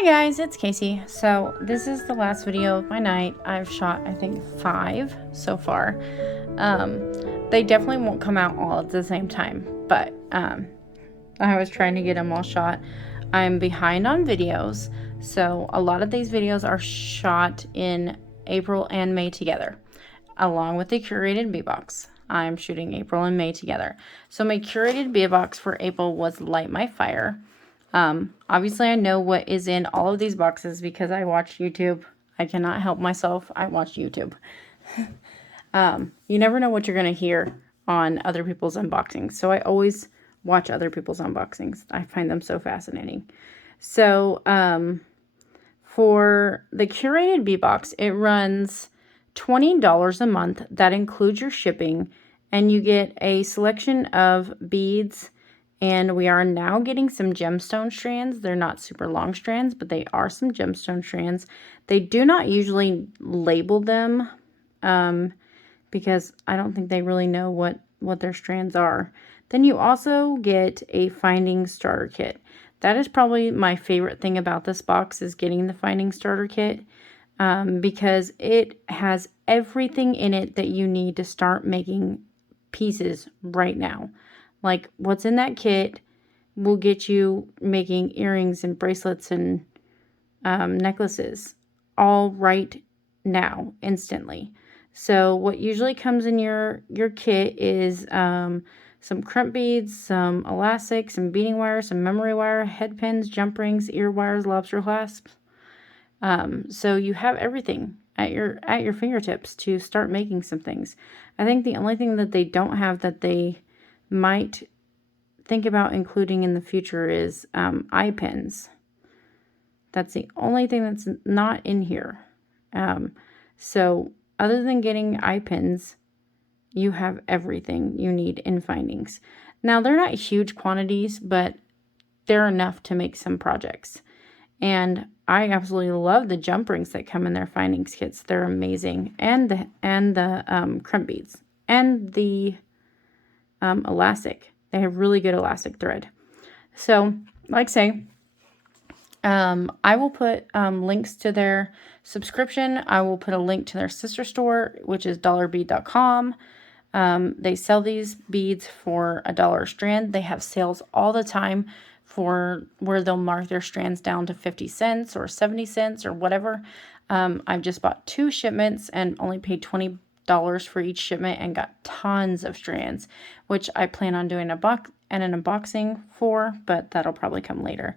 Hi guys, it's Casey. So this is the last video of my night. I've shot I think 5 so far. They definitely won't come out all at the same time, but I was trying to get them all shot. I'm behind on videos, so a lot of these videos are shot in April and May together, along with the Curated Bead Box. I'm shooting April and May together. So my Curated Bead Box for April was Light My Fire. Obviously I know what is in all of these boxes because I watch YouTube. I cannot help myself. I watch YouTube. You never know what you're going to hear on other people's unboxings. So I always watch other people's unboxings. I find them so fascinating. So, for the Curated Bead Box, it runs $20 a month. That includes your shipping, and you get a selection of beads. And we are now getting some gemstone strands. They're not super long strands, but they are some gemstone strands. They do not usually label them because I don't think they really know what their strands are. Then you also get a finding starter kit. That is probably my favorite thing about this box, is getting the finding starter kit, because it has everything in it that you need to start making pieces right now. Like, what's in that kit will get you making earrings and bracelets and necklaces all right now, instantly. So what usually comes in your kit is some crimp beads, some elastic, some beading wire, some memory wire, head pins, jump rings, ear wires, lobster clasps. So you have everything at your fingertips to start making some things. I think the only thing that they don't have that they might think about including in the future is eye pins. That's the only thing that's not in here. So other than getting eye pins, you have everything you need in findings. Now, they're not huge quantities, but they're enough to make some projects. And I absolutely love the jump rings that come in their findings kits. They're amazing. And the crimp beads and the elastic. They have really good elastic thread. So, like I say, I will put links to their subscription. I will put a link to their sister store, which is dollarbead.com. They sell these beads for $1 a strand. They have sales all the time for where they'll mark their strands down to 50 cents or 70 cents or whatever. I've just bought 2 shipments and only paid $20 for each shipment and got tons of strands, which I plan on doing an unboxing for, but that'll probably come later.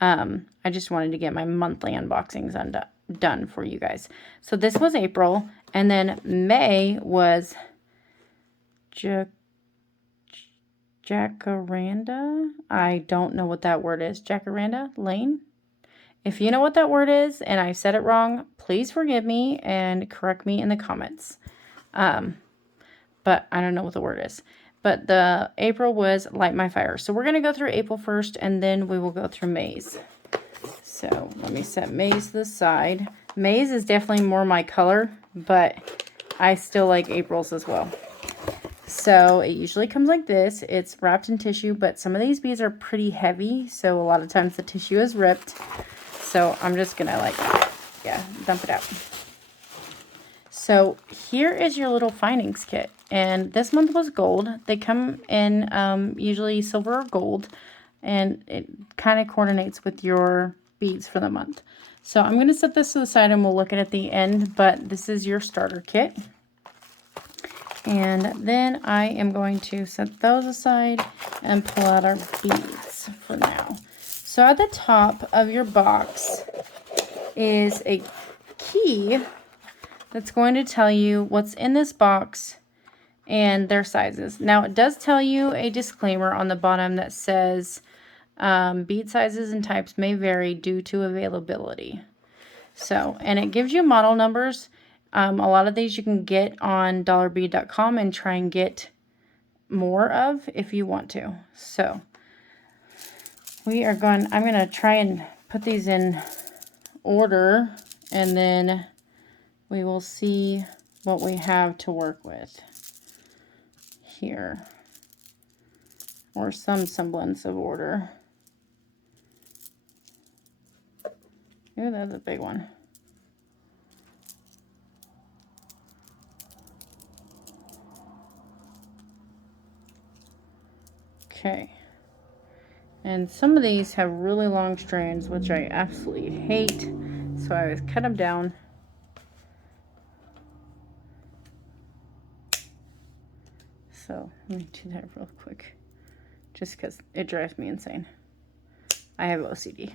I just wanted to get my monthly unboxings done for you guys. So this was April, and then May was Jacaranda. I don't know what that word is. Jacaranda Lane? If you know what that word is and I said it wrong, please forgive me and correct me in the comments. But I don't know what the word is. But the April was Light My Fire. So we're going to go through April first, and then we will go through May's. So let me set May's to the side. May's is definitely more my color, but I still like April's as well. So it usually comes like this. It's wrapped in tissue, but some of these beads are pretty heavy, so a lot of times the tissue is ripped. So I'm just going to dump it out. So here is your little findings kit, and this month was gold. They come in usually silver or gold, and it kind of coordinates with your beads for the month. So I'm going to set this to the side and we'll look at it at the end, but this is your starter kit. And then I am going to set those aside and pull out our beads for now. So at the top of your box is a key that's going to tell you what's in this box and their sizes. Now, it does tell you a disclaimer on the bottom that says bead sizes and types may vary due to availability. So, and it gives you model numbers. A lot of these you can get on dollarbead.com and try and get more of if you want to. So, I'm going to try and put these in order, and then we will see what we have to work with here, or some semblance of order. Ooh, that's a big one. Okay. And some of these have really long strands, which I absolutely hate. So I always cut them down. So let me do that real quick, just because it drives me insane. I have OCD.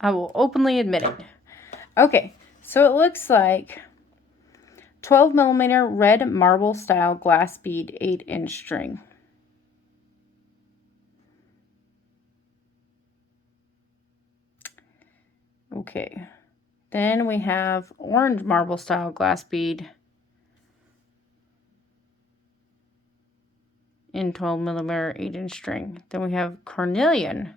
I will openly admit it. Okay, so it looks like 12 millimeter red marble style glass bead 8-inch string. Okay, then we have orange marble style glass bead in 12 millimeter 8-inch string. Then we have carnelian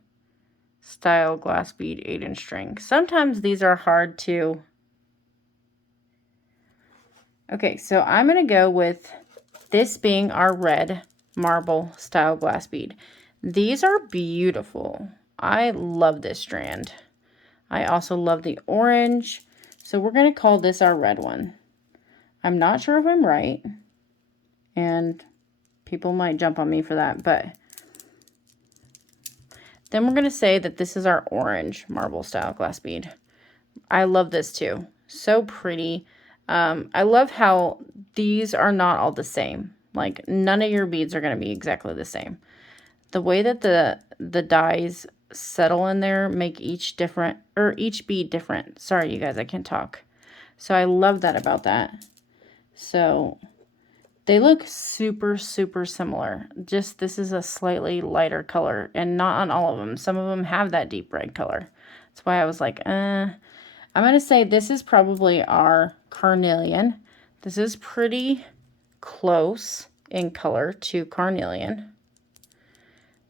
style glass bead 8-inch string. Sometimes these are hard to. Okay, so I'm going to go with this being our red marble style glass bead. These are beautiful. I love this strand. I also love the orange. So we're going to call this our red one. I'm not sure if I'm right, and people might jump on me for that, but then we're going to say that this is our orange marble style glass bead. I love this too. So pretty. I love how these are not all the same. Like, none of your beads are going to be exactly the same. The way that the dyes settle in there make each bead different. Sorry, you guys, I can't talk. So I love that about that. So they look super, super similar. Just this is a slightly lighter color, and not on all of them. Some of them have that deep red color. That's why I was like, I'm going to say this is probably our carnelian. This is pretty close in color to carnelian.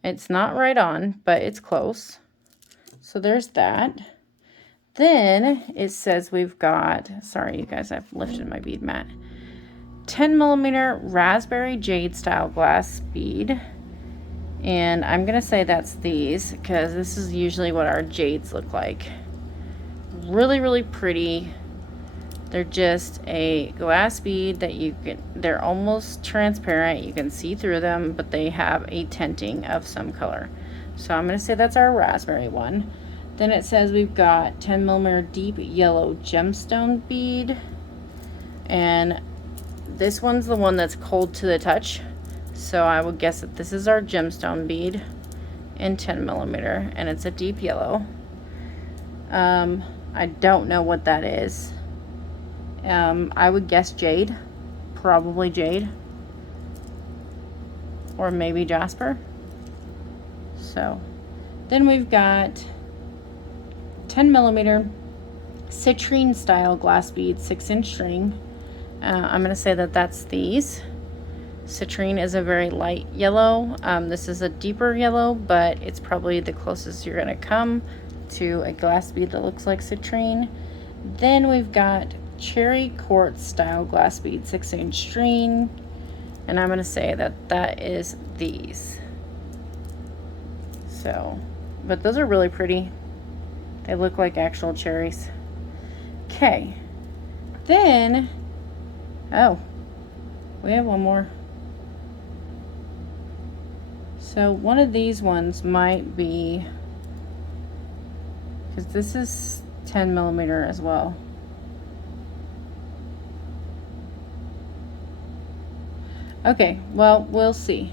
It's not right on, but it's close. So there's that. Then it says we've got, sorry you guys, I've lifted my bead mat, 10 millimeter raspberry jade style glass bead. And I'm going to say that's these, because this is usually what our jades look like. Really, really pretty. They're just a glass bead that they're almost transparent. You can see through them, but they have a tinting of some color. So I'm going to say that's our raspberry one. Then it says we've got 10 millimeter deep yellow gemstone bead. And this one's the one that's cold to the touch. So I would guess that this is our gemstone bead in 10 millimeter, and it's a deep yellow. I don't know what that is. I would guess jade, probably jade, or maybe jasper. So then we've got 10 millimeter citrine style glass bead 6-inch string. I'm going to say that that's these. Citrine is a very light yellow. This is a deeper yellow, but it's probably the closest you're going to come to a glass bead that looks like citrine. Then we've got cherry quartz style glass bead 6-inch string, and I'm going to say that that is these. So, but those are really pretty. They look like actual cherries. Okay, then, oh, we have one more. So one of these ones might be, because this is 10 millimeter as well. Okay, well, we'll see.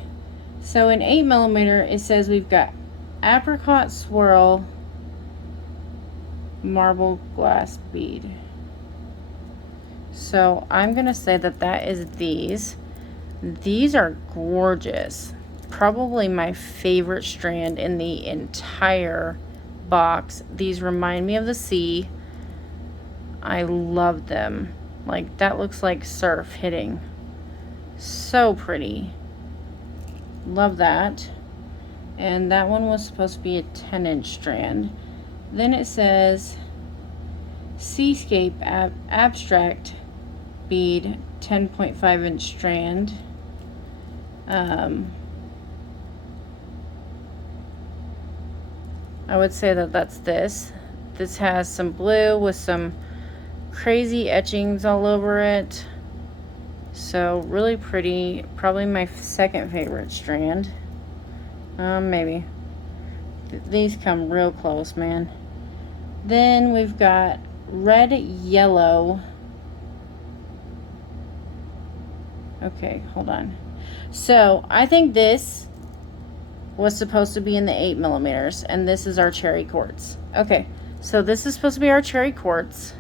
So in 8 millimeter, it says we've got apricot swirl marble glass bead. So I'm going to say that that is these. These are gorgeous. Probably my favorite strand in the entire box. These remind me of the sea. I love them. Like, that looks like surf hitting. So pretty. Love that. And that one was supposed to be a 10-inch strand. Then it says Seascape Abstract bead 10.5-inch strand. I would say that that's this. This has some blue with some crazy etchings all over it. So really pretty. Probably my second favorite strand. Maybe. These come real close, man. Then we've got red, yellow. Okay, hold on. So I think this was supposed to be in the 8mm, and this is our cherry quartz. Okay, so this is supposed to be our cherry quartz,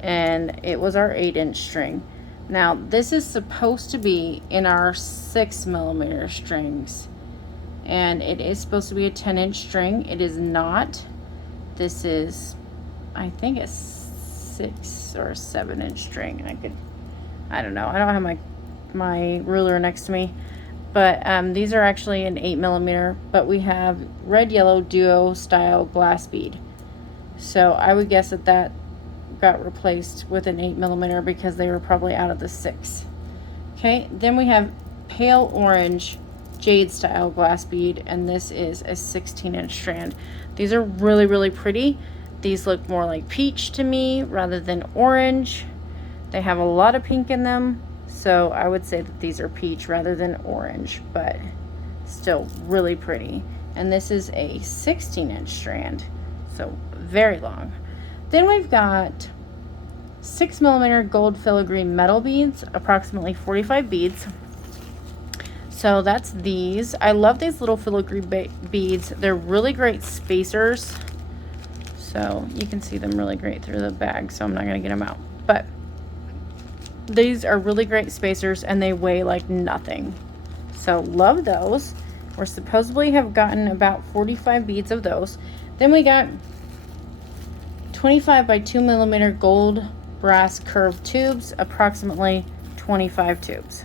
and it was our 8-inch string. Now this is supposed to be in our 6mm strings, and it is supposed to be a 10-inch string. It is not. This is, I think it's 6 or 7-inch string. I don't know. I don't have my ruler next to me. But these are actually an 8mm, but we have red, yellow duo style glass bead. So I would guess that got replaced with an 8mm because they were probably out of the 6. Okay, then we have pale orange jade style glass bead, and this is a 16-inch strand. These are really, really pretty. These look more like peach to me rather than orange. They have a lot of pink in them, so I would say that these are peach rather than orange, but still really pretty. And this is a 16-inch strand, so very long. Then we've got 6mm gold filigree metal beads, approximately 45 beads. So that's these. I love these little filigree beads. They're really great spacers. So you can see them really great through the bag, so I'm not going to get them out. But these are really great spacers, and they weigh like nothing. So love those. We're supposedly have gotten about 45 beads of those. Then we got 25 by 2mm gold brass curved tubes, approximately 25 tubes.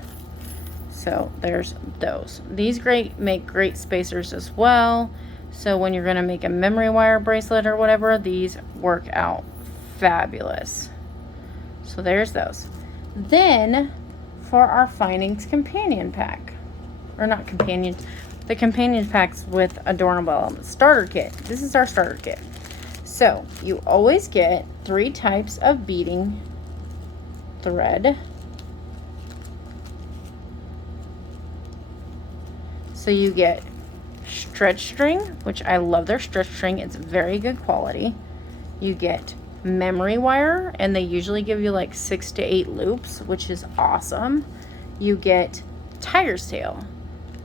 So there's those. These make great spacers as well. So when you're going to make a memory wire bracelet or whatever, these work out fabulous. So there's those. Then for our findings companion pack, or not companion, the companion packs with adornable elements, starter kit. This is our starter kit. So you always get 3 types of beading thread. So you get stretch string, which I love their stretch string. It's very good quality. You get memory wire, and they usually give you like 6 to 8 loops, which is awesome. You get tiger's tail,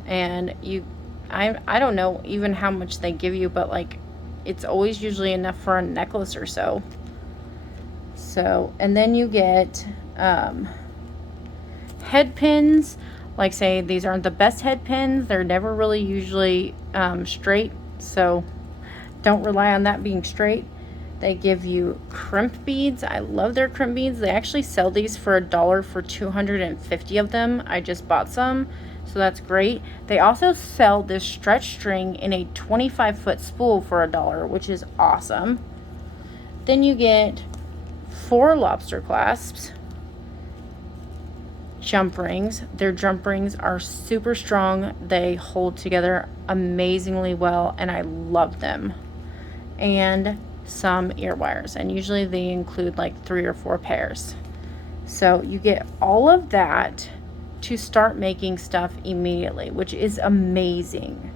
and I don't know even how much they give you, but like it's always usually enough for a necklace or so. And then you get head pins. Like, say these aren't the best head pins. They're never really usually straight, so don't rely on that being straight. They give you crimp beads. I love their crimp beads. They actually sell these for $1 for 250 of them. I just bought some, so that's great. They also sell this stretch string in a 25-foot spool for $1, which is awesome. Then you get 4 lobster clasps, jump rings. Their jump rings are super strong. They hold together amazingly well, and I love them. And some ear wires, and usually they include like 3 or 4 pairs. So you get all of that to start making stuff immediately, which is amazing.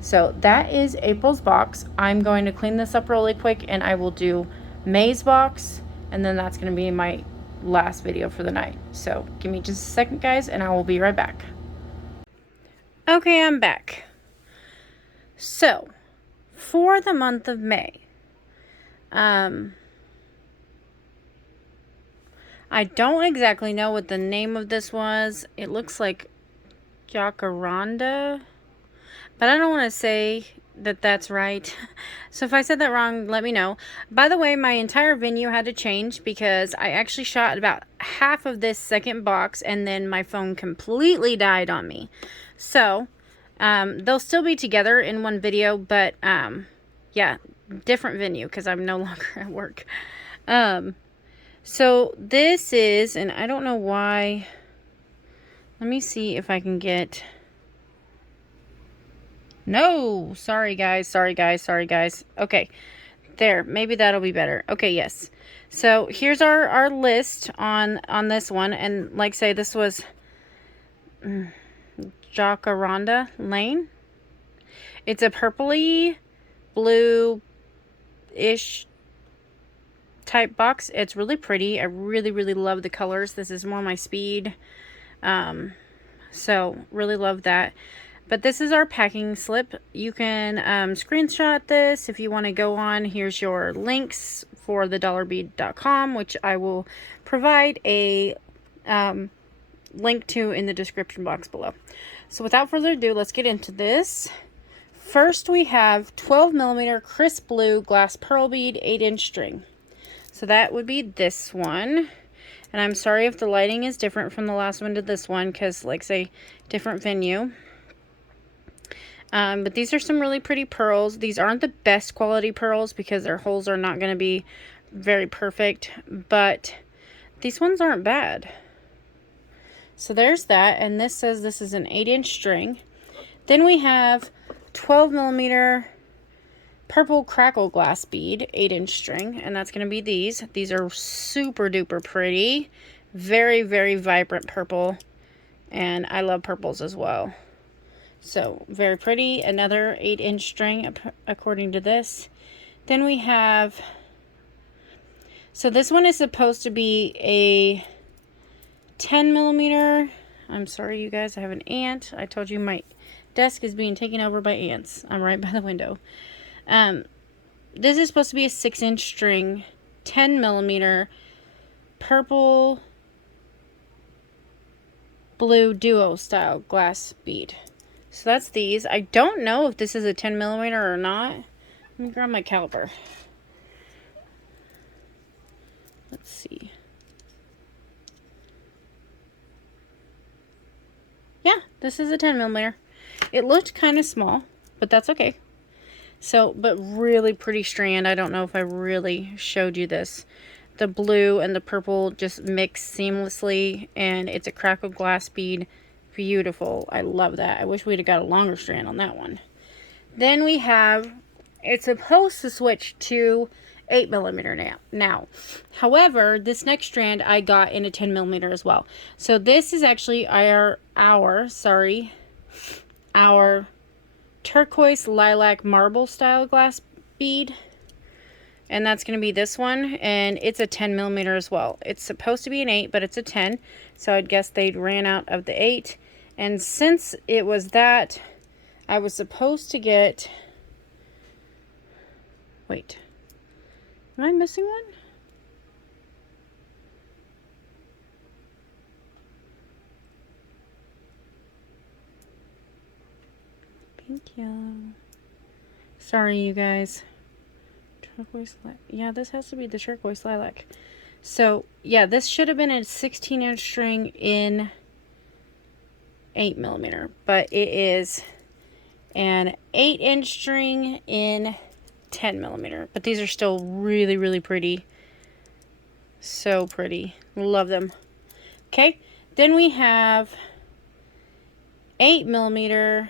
So that is April's box. I'm going to clean this up really quick, and I will do May's box, and then that's going to be my last video for the night. So give me just a second, guys, and I will be right back. Okay, I'm back. So for the month of May, I don't exactly know what the name of this was. It looks like jacaranda, but I don't want to say that that's right. So if I said that wrong, let me know. By the way, my entire venue had to change because I actually shot about half of this second box, and then my phone completely died on me. So they'll still be together in one video, but yeah, different venue because I'm no longer at work. So this is, and I don't know why. Let me see if I can get. No, sorry guys. Okay, There, maybe that'll be better. Okay, yes. So here's our list on this one. And like say, this was Jacaranda Lane. It's a purpley blue-ish type box. It's really pretty. I really, really love the colors. This is more my speed. So really love that. But this is our packing slip. You can screenshot this if you want to go on. Here's your links for the dollarbead.com, which I will provide a link to in the description box below. So without further ado, let's get into this. First, we have 12mm crisp blue glass pearl bead 8-inch string. So that would be this one. And I'm sorry if the lighting is different from the last one to this one, because like say, different venue. But these are some really pretty pearls. These aren't the best quality pearls because their holes are not going to be very perfect, but these ones aren't bad. So there's that, and this says this is an 8-inch string. Then we have 12mm purple crackle glass bead 8-inch string, and that's going to be these. These are super duper pretty, very, very vibrant purple, and I love purples as well. So very pretty. Another 8-inch string according to this. Then we have, so this one is supposed to be a 10mm. I'm sorry you guys, I have an ant. I told you my desk is being taken over by ants. I'm right by the window. This is supposed to be a 6-inch string, 10mm purple blue duo style glass bead. So that's these. I don't know if this is a 10mm or not. Let me grab my caliper. Let's see. Yeah, this is a 10mm. It looked kind of small, but that's okay. So, but really pretty strand. I don't know if I really showed you this. The blue and the purple just mix seamlessly, and it's a crackle glass bead. Beautiful. I love that. I wish we'd have got a longer strand on that one. Then we have, it's supposed to switch to 8mm now. However, this next strand I got in a 10mm as well. So this is actually our turquoise lilac marble style glass bead. And that's going to be this one, and it's a 10mm as well. It's supposed to be an 8, but it's a 10, so I'd guess they'd ran out of the 8. And since it was that, I was supposed to get, wait, am I missing one? Pink yellow. Sorry, you guys. Turquoise lilac. Yeah, this has to be the turquoise lilac. So, yeah, this should have been a 16-inch string in 8mm, but it is an 8-inch string in 10mm. But these are still really, really pretty. So pretty. Love them. Okay, then we have 8mm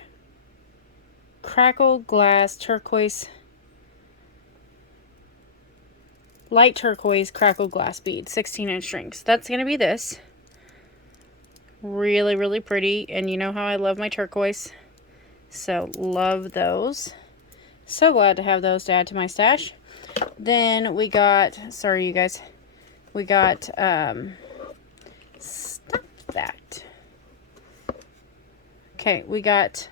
crackle glass turquoise, light turquoise crackle glass bead, 16-inch strings. That's going to be this. Really, really pretty. And you know how I love my turquoise. So, love those. So glad to have those to add to my stash. Then we got, sorry you guys, we got, stop that. Okay, we got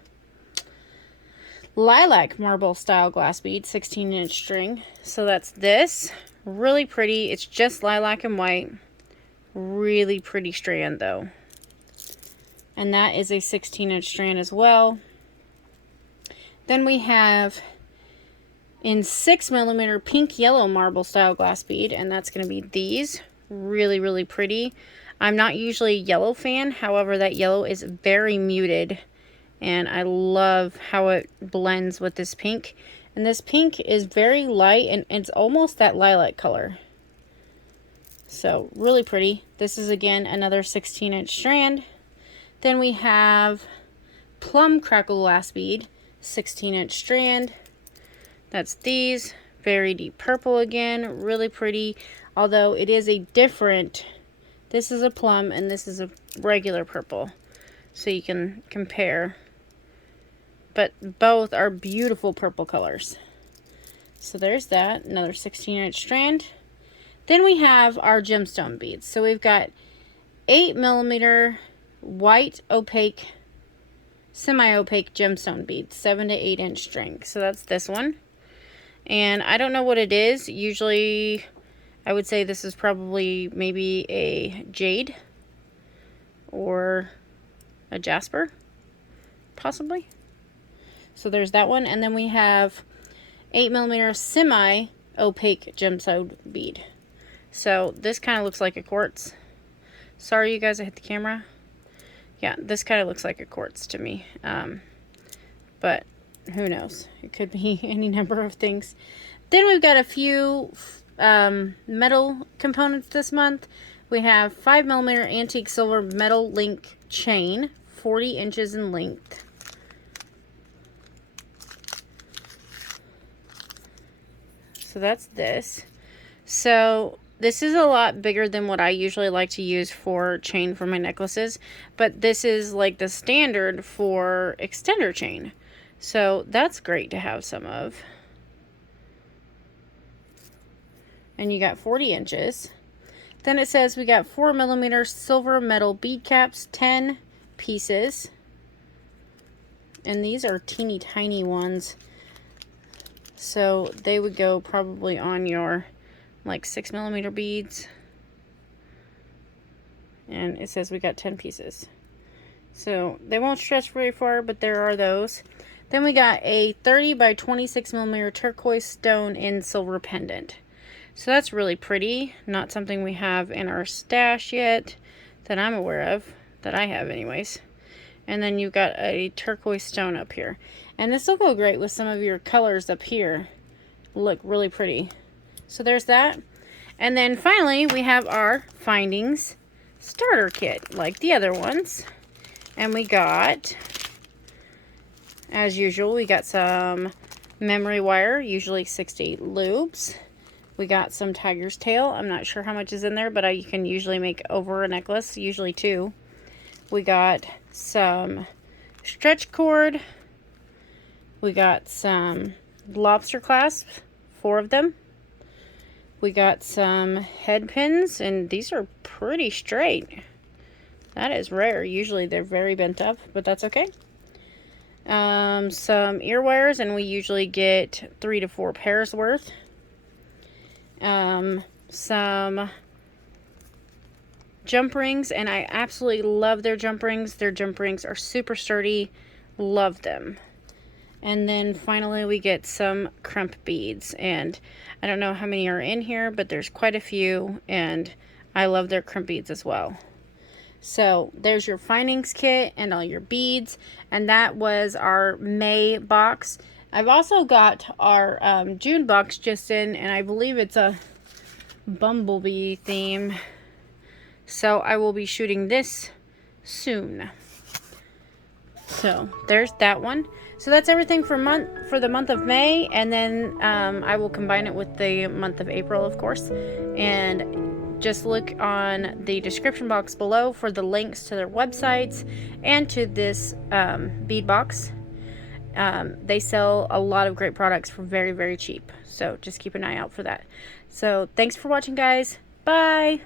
lilac marble style glass bead, 16-inch string. So that's this. Really pretty. It's just lilac and white. Really pretty strand though. And that is a 16-inch strand as well. Then we have in 6mm pink yellow marble style glass bead, and that's going to be these. Really, really pretty. I'm not usually a yellow fan, however that yellow is very muted, and I love how it blends with this pink. And this pink is very light, and it's almost that lilac color. So, really pretty. This is, again, another 16-inch strand. Then we have plum crackle glass bead, 16-inch strand. That's these. very deep purple again, really pretty, although it is a different, this is a plum and this is a regular purple, so you can compare, but both are beautiful purple colors. So there's that, another 16-inch strand. Then we have our gemstone beads. So we've got 8mm white opaque, semi-opaque gemstone beads, 7 to 8 inch string. So that's this one. And I don't know what it is. Usually I would say this is probably maybe a jade or a jasper, possibly. So there's that one. And then we have 8mm semi-opaque gemstone bead. So this kind of looks like a quartz. Sorry you guys, I hit the camera. Yeah, this kind of looks like a quartz to me. But who knows? It could be any number of things. Then we've got a few metal components this month. We have 5mm antique silver metal link chain, 40 inches in length. So that's this. So this is a lot bigger than what I usually like to use for chain for my necklaces, but this is like the standard for extender chain. So that's great to have some of. And you got 40 inches. Then it says we got 4mm silver metal bead caps, 10 pieces. And these are teeny tiny ones. So they would go probably on your like 6mm beads. And it says we got 10 pieces. So they won't stretch very far, but there are those. Then we got a 30 by 26mm turquoise stone in silver pendant. So that's really pretty. Not something we have in our stash yet that I'm aware of, that I have anyways. And then you've got a turquoise stone up here. And this will go great with some of your colors up here. Look really pretty. So there's that. And then finally we have our findings starter kit like the other ones. And we got, as usual, we got some memory wire, usually 6 to 8 loops. We got some tiger's tail. I'm not sure how much is in there, but you can usually make over a necklace, usually 2. We got some stretch cord. We got some lobster clasps, 4 of them. We got some head pins, and these are pretty straight. That is rare. Usually they're very bent up, but that's okay. Some ear wires, and we usually get 3 to 4 pairs worth. Some jump rings, and I absolutely love their jump rings. Their jump rings are super sturdy. Love them. And then finally we get some crump beads, and I don't know how many are in here, but there's quite a few, and I love their crump beads as well. So there's your findings kit and all your beads, and that was our May box. I've also got our June box just in, and I believe it's a bumblebee theme. So I will be shooting this soon. So there's that one. So that's everything for the month of May, and then I will combine it with the month of April, of course. And just look on the description box below for the links to their websites and to this bead box. They sell a lot of great products for very, very cheap. So just keep an eye out for that. So thanks for watching, guys. Bye.